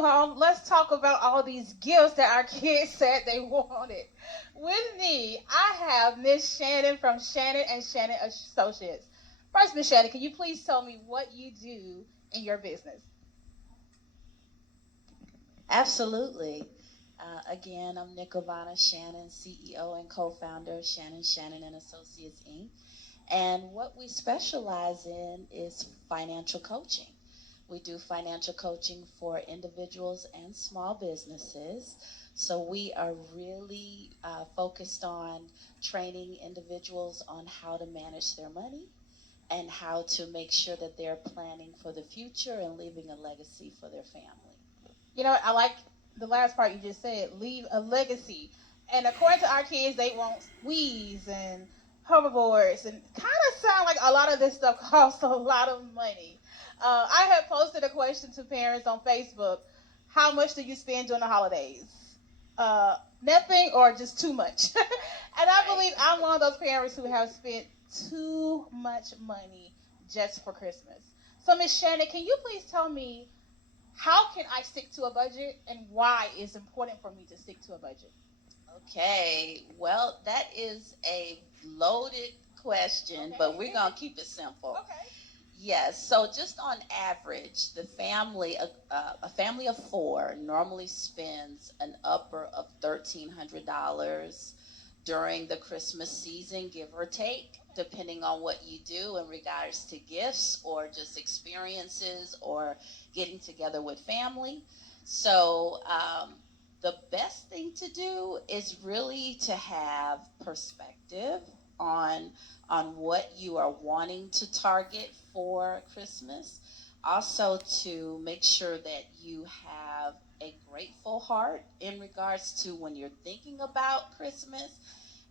new home, let's talk about all these gifts that our kids said they wanted. With me, I have Miss Shannon from Shannon and Shannon Associates. First, Miss Shannon, can you please tell me what you do in your business? Absolutely. Again, I'm Nicovana Shannon, CEO and co-founder of Shannon and Associates Inc. And what we specialize in is financial coaching. We do financial coaching for individuals and small businesses. So we are really focused on training individuals on how to manage their money and how to make sure that they're planning for the future and leaving a legacy for their family. You know what? I like the last part you just said, leave a legacy. And according to our kids, they want squeeze and hoverboards and kind of sound like a lot of this stuff costs a lot of money. I had posted a question to parents on Facebook. How much do you spend during the holidays? Nothing or just too much? And I believe I'm one of those parents who have spent too much money just for Christmas. So, Miss Shannon, can you please tell me how can I stick to a budget and why it's important for me to stick to a budget? Okay, well, that is a loaded question, but we're going to keep it simple. Okay. Yes, so just on average, a family of four normally spends an upper of $1,300 during the Christmas season, give or take, depending on what you do in regards to gifts or just experiences or getting together with family. So, the best thing to do is really to have perspective on what you are wanting to target for Christmas. Also, to make sure that you have a grateful heart in regards to when you're thinking about Christmas,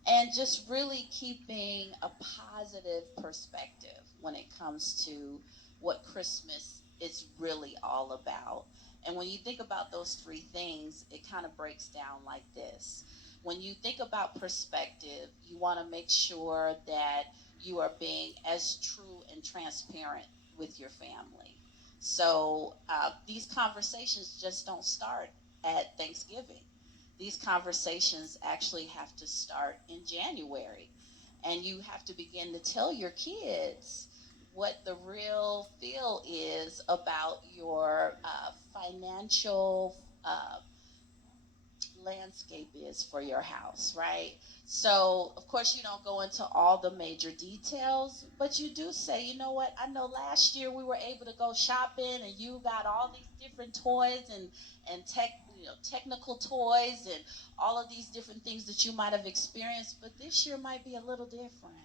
and just really keeping a positive perspective when it comes to what Christmas is really all about. And when you think about those three things, it kind of breaks down like this. When you think about perspective, you want to make sure that you are being as true and transparent with your family. So these conversations just don't start at Thanksgiving. These conversations actually have to start in January. And you have to begin to tell your kids what the real feel is about your financial landscape is for your house, right? So, of course, you don't go into all the major details, but you do say, you know what, I know last year we were able to go shopping and you got all these different toys and technical toys and all of these different things that you might have experienced, but this year might be a little different.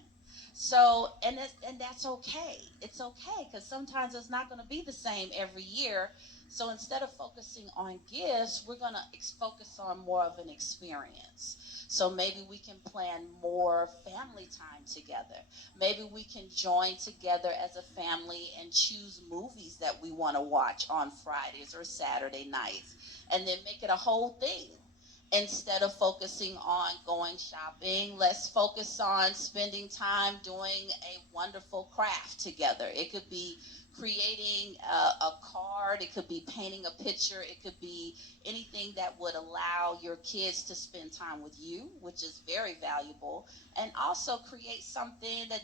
So, and that's okay. It's okay because sometimes it's not going to be the same every year. So instead of focusing on gifts, we're going to focus on more of an experience. So maybe we can plan more family time together. Maybe we can join together as a family and choose movies that we want to watch on Fridays or Saturday nights and then make it a whole thing. Instead of focusing on going shopping, let's focus on spending time doing a wonderful craft together. It could be creating a card, it could be painting a picture, it could be anything that would allow your kids to spend time with you, which is very valuable, and also create something that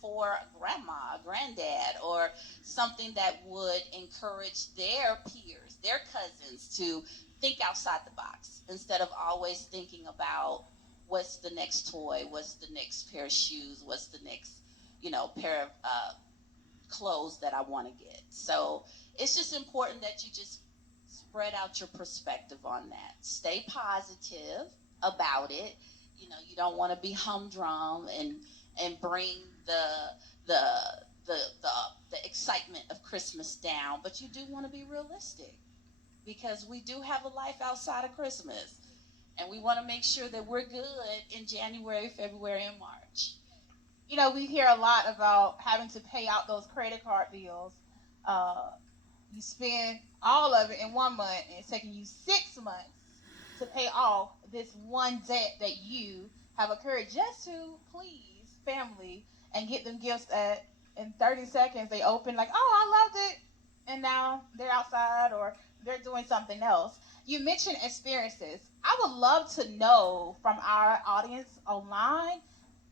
for grandma, granddad, or something that would encourage their peers, their cousins to think outside the box instead of always thinking about what's the next toy, what's the next pair of shoes, what's the next, pair of clothes that I want to get. So it's just important that you just spread out your perspective on that. Stay positive about it. You don't want to be humdrum and bring the the the the excitement of Christmas down, but you do want to be realistic because we do have a life outside of Christmas. And we want to make sure that we're good in January, February, and March. You know, we hear a lot about having to pay out those credit card bills. Uh, you spend all of it in 1 month, and it's taking you 6 months to pay off this one debt that you have occurred just to please family and get them gifts that in 30 seconds they open like, oh, I loved it, and now they're outside or they're doing something else. You mentioned experiences. I would love to know from our audience online,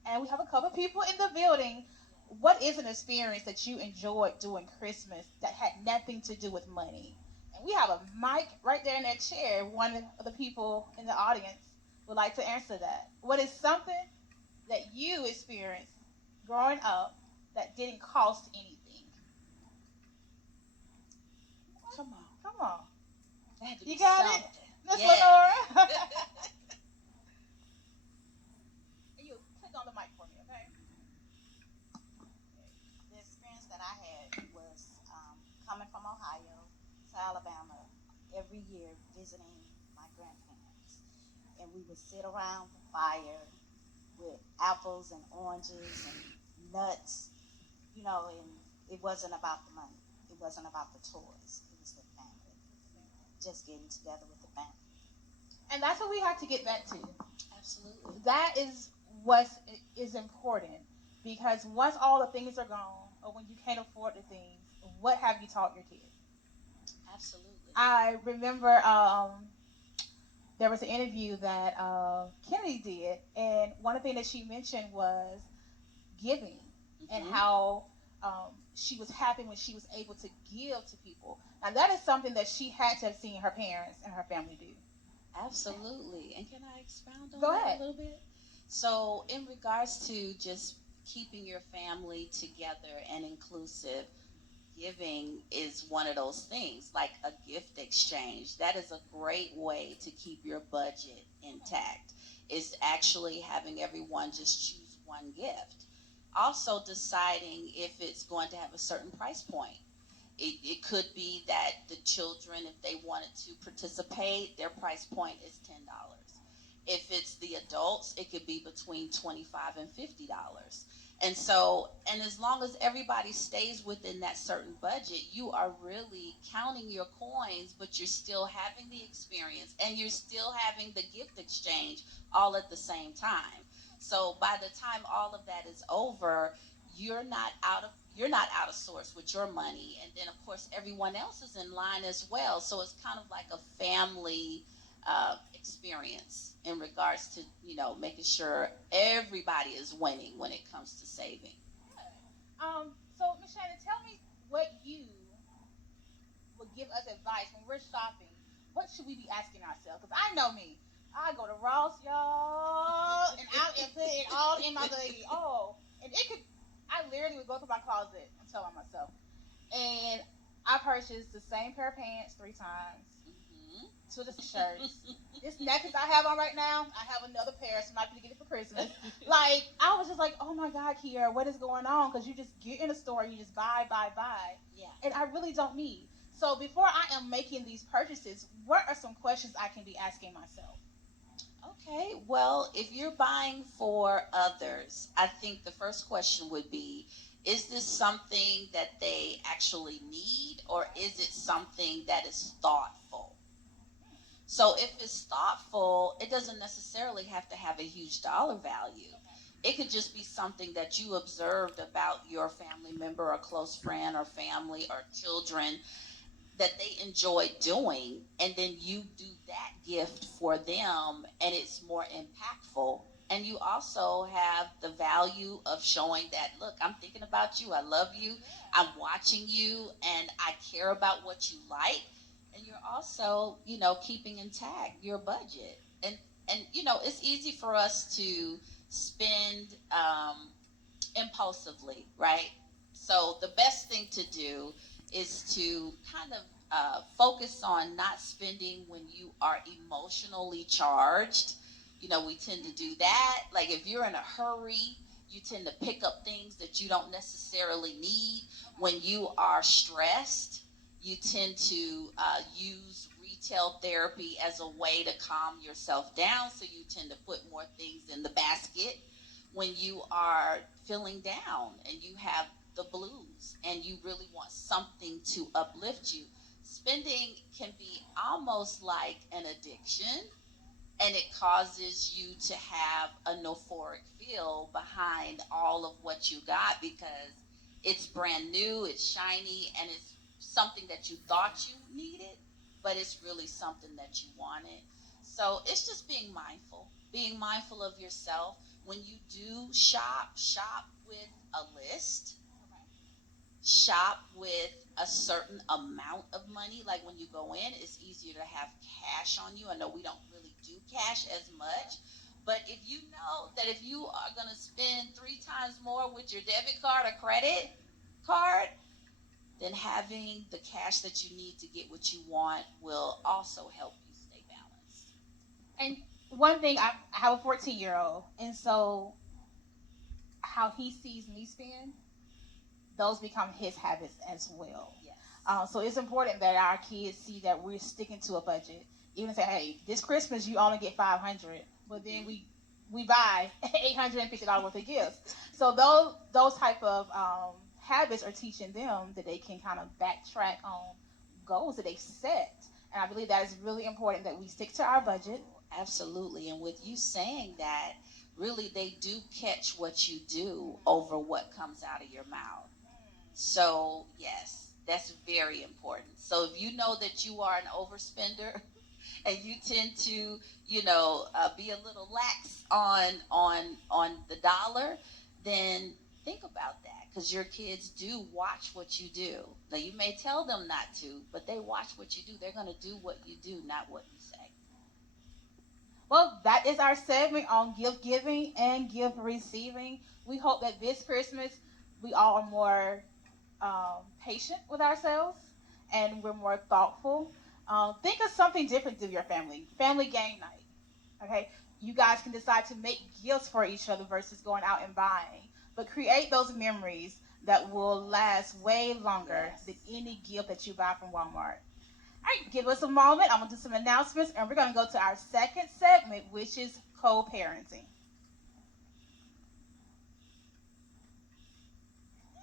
and we have a couple of people in the building. What is an experience that you enjoyed doing Christmas that had nothing to do with money? And we have a mic right there in that chair. One of the people in the audience would like to answer that. What is something that you experienced growing up that didn't cost anything? Come on. Come on. That had to You be got something. it? Miss Yes. Lenora? You click on the mic for me, okay? The experience that I had was coming from Ohio to Alabama every year visiting my grandparents. And we would sit around the fire with apples and oranges and nuts, and it wasn't about the money. It wasn't about the toys. It was the family. Just getting together with the family. And that's what we have to get back to. Absolutely. That is what is important, because once all the things are gone, or when you can't afford the things, what have you taught your kids? Absolutely. I remember there was an interview that Kennedy did, and one of the things that she mentioned was giving, and how she was happy when she was able to give to people. Now that is something that she had to have seen her parents and her family do. Absolutely. And can I expound on Go that ahead. a little bit? So, in regards to just keeping your family together and inclusive, giving is one of those things, like a gift exchange. That is a great way to keep your budget intact. Is actually having everyone just choose one gift. Also, deciding if it's going to have a certain price point. It could be that the children, if they wanted to participate, their price point is $10. If it's the adults, it could be between $25 and $50. And so, and as long as everybody stays within that certain budget, you are really counting your coins, but you're still having the experience and you're still having the gift exchange all at the same time. So by the time all of that is over, you're not out of source with your money, and then of course everyone else is in line as well. So it's kind of like a family experience in regards to making sure everybody is winning when it comes to saving. So Miss Shannon, tell me what you would give us advice when we're shopping. What should we be asking ourselves? Because I know me. I go to Ross, y'all, and put it all in my buggy. Oh, and it could. I literally would go through my closet and tell on myself. And I purchased the same pair of pants 3 times, Hmm. two of the shirts. This necklace I have on right now, I have another pair, so I'm not gonna get it for Christmas. Like I was just like, oh my God, Kiera, what is going on? Because you just get in a store and you just buy, buy, buy, Yeah. and I really don't need. So before I am making these purchases, what are some questions I can be asking myself? Okay, well, if you're buying for others, I think the first question would be, is this something that they actually need, or is it something that is thoughtful? So if it's thoughtful, it doesn't necessarily have to have a huge dollar value. It could just be something that you observed about your family member or close friend or family or children that they enjoy doing, and then you do that gift for them and it's more impactful. And you also have the value of showing that, look, I'm thinking about you, I love you, I'm watching you, and I care about what you like. And you're also, keeping intact your budget. And it's easy for us to spend impulsively, right? So the best thing to do is to kind of focus on not spending when you are emotionally charged. We tend to do that. Like if you're in a hurry, you tend to pick up things that you don't necessarily need. When you are stressed, you tend to use retail therapy as a way to calm yourself down. So you tend to put more things in the basket. When you are feeling down and you have the blues and you really want something to uplift you, spending can be almost like an addiction, and it causes you to have an euphoric feel behind all of what you got because it's brand new, it's shiny, and it's something that you thought you needed, but it's really something that you wanted. So it's just being mindful of yourself. When you do shop, shop with a list, shop with a certain amount of money. Like when you go in, it's easier to have cash on you. I know we don't really do cash as much, but if you know that if you are going to spend 3 times more with your debit card or credit card, then having the cash that you need to get what you want will also help you stay balanced. And one thing, I have a 14-year-old, and so how he sees me spend, those become his habits as well. Yes. So it's important that our kids see that we're sticking to a budget. Even say, hey, this Christmas you only get 500, but then we buy $850 worth of gifts. So those type of habits are teaching them that they can kind of backtrack on goals that they set. And I believe that is really important that we stick to our budget. Absolutely. And with you saying that, really they do catch what you do over what comes out of your mouth. So, yes, that's very important. So, if you know that you are an overspender and you tend to, be a little lax on the dollar, then think about that because your kids do watch what you do. Now, you may tell them not to, but they watch what you do. They're going to do what you do, not what you say. Well, that is our segment on gift giving and gift receiving. We hope that this Christmas we all are more patient with ourselves and we're more thoughtful. Think of something different to your family. Family game night. Okay, you guys can decide to make gifts for each other versus going out and buying, but create those memories that will last way longer than any gift that you buy from Walmart. All right, give us a moment. I'm gonna do some announcements, and we're gonna go to our second segment, which is co-parenting.